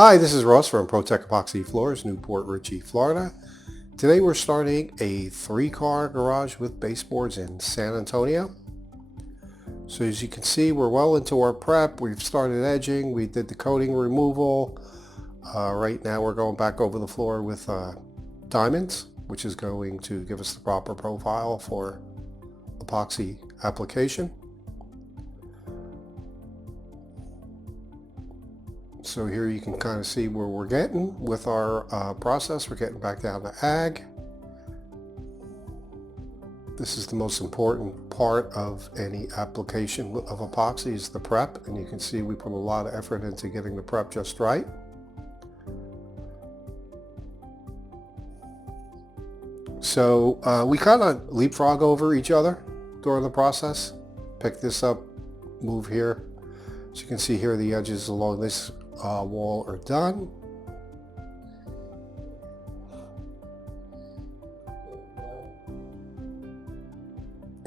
Hi, this is Russ from ProTech Epoxy Floors, Newport Richey, Florida. Today we're starting a 3-car garage with baseboards in San Antonio. So as you can see, we're well into our prep. We've started edging, we did the coating removal. Right now we're going back over the floor with diamonds, which is going to give us the proper profile for epoxy application. So here you can kind of see where we're getting with our process. We're getting back down to ag. This is the most important part of any application of epoxy is the prep, and you can see we put a lot of effort into getting the prep just right. So we kind of leapfrog over each other during the process. Pick this up, move here. As you can see here, the edges along this wall are done.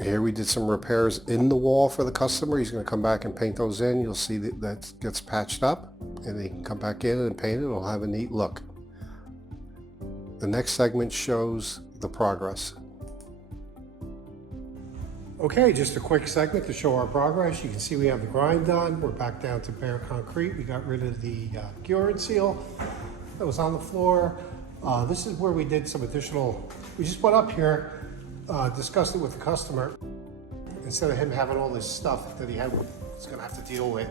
Here we did some repairs in the wall for the customer. He's going to come back and paint those in. You'll see that gets patched up, and he can come back in and paint it. It'll have a neat look. The next segment shows the progress. Okay, just a quick segment to show our progress. You can see we have the grind done. We're back down to bare concrete. We got rid of the cure and seal that was on the floor. This is where we did some additional, we just went up here, discussed it with the customer. Instead of him having all this stuff that he's gonna have to deal with,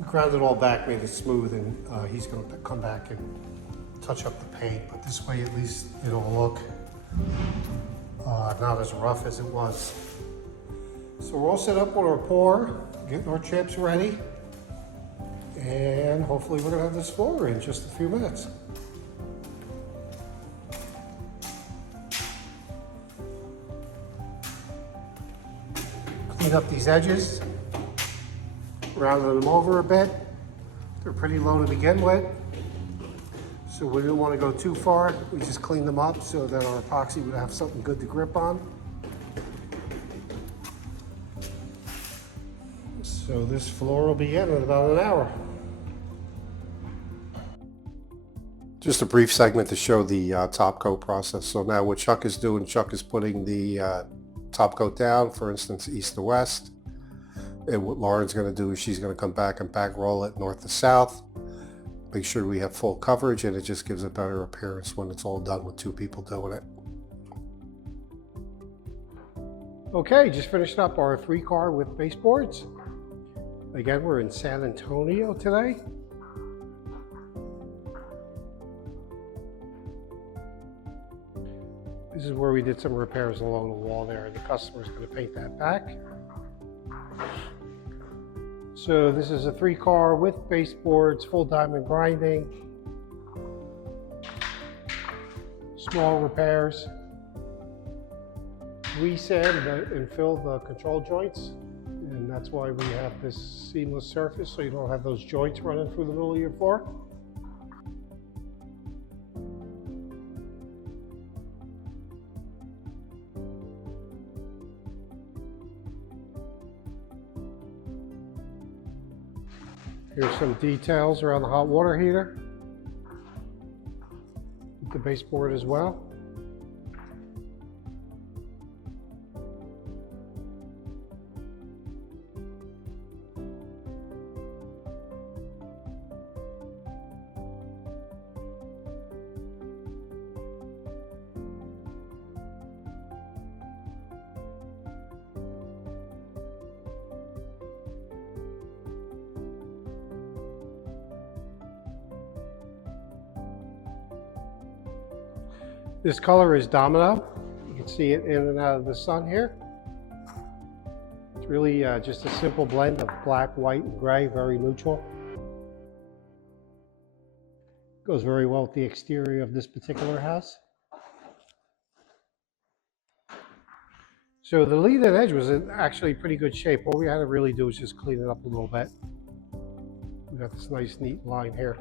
we ground it all back, made it smooth, and he's gonna come back and touch up the paint. But this way at least it'll look not as rough as it was. So we're all set up with our pour, getting our chips ready, and hopefully we're gonna have this floor in just a few minutes. Clean up these edges, rounded them over a bit. They're pretty low to begin with, so we didn't want to go too far. We just cleaned them up so that our epoxy would have something good to grip on. So this floor will be in about an hour. Just a brief segment to show the top coat process. So now what Chuck is doing, Chuck is putting the top coat down, for instance, east to west. And what Lauren's going to do is she's going to come back and back roll it north to south. Make sure we have full coverage, and it just gives a better appearance when it's all done with 2 people doing it. Okay, just finished up our 3-car with baseboards. Again, we're in San Antonio today. This is where we did some repairs along the wall there, and the customer's going to paint that back. So this is a 3-car with baseboards, full diamond grinding, small repairs. We sand and fill the control joints, and that's why we have this seamless surface, so you don't have those joints running through the middle of your floor. Here's some details around the hot water heater, with the baseboard as well. This color is Domino. You can see it in and out of the sun here. It's really just a simple blend of black, white, and gray, very neutral. Goes very well with the exterior of this particular house. So the lead-in edge was in actually pretty good shape. All we had to really do was just clean it up a little bit. We got this nice, neat line here.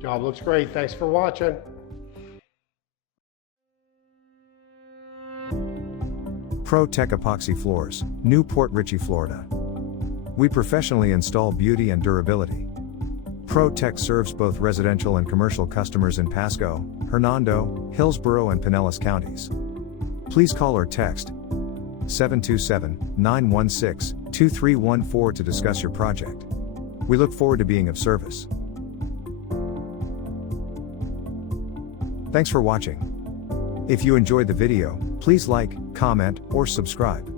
Job looks great. Thanks for watching. Pro Tech Epoxy Floors, Newport Richey, Florida. We professionally install beauty and durability. Pro Tech serves both residential and commercial customers in Pasco, Hernando, Hillsborough, and Pinellas counties. Please call or text 727-916-2314 to discuss your project. We look forward to being of service. Thanks for watching. If you enjoyed the video, please like, comment, or subscribe.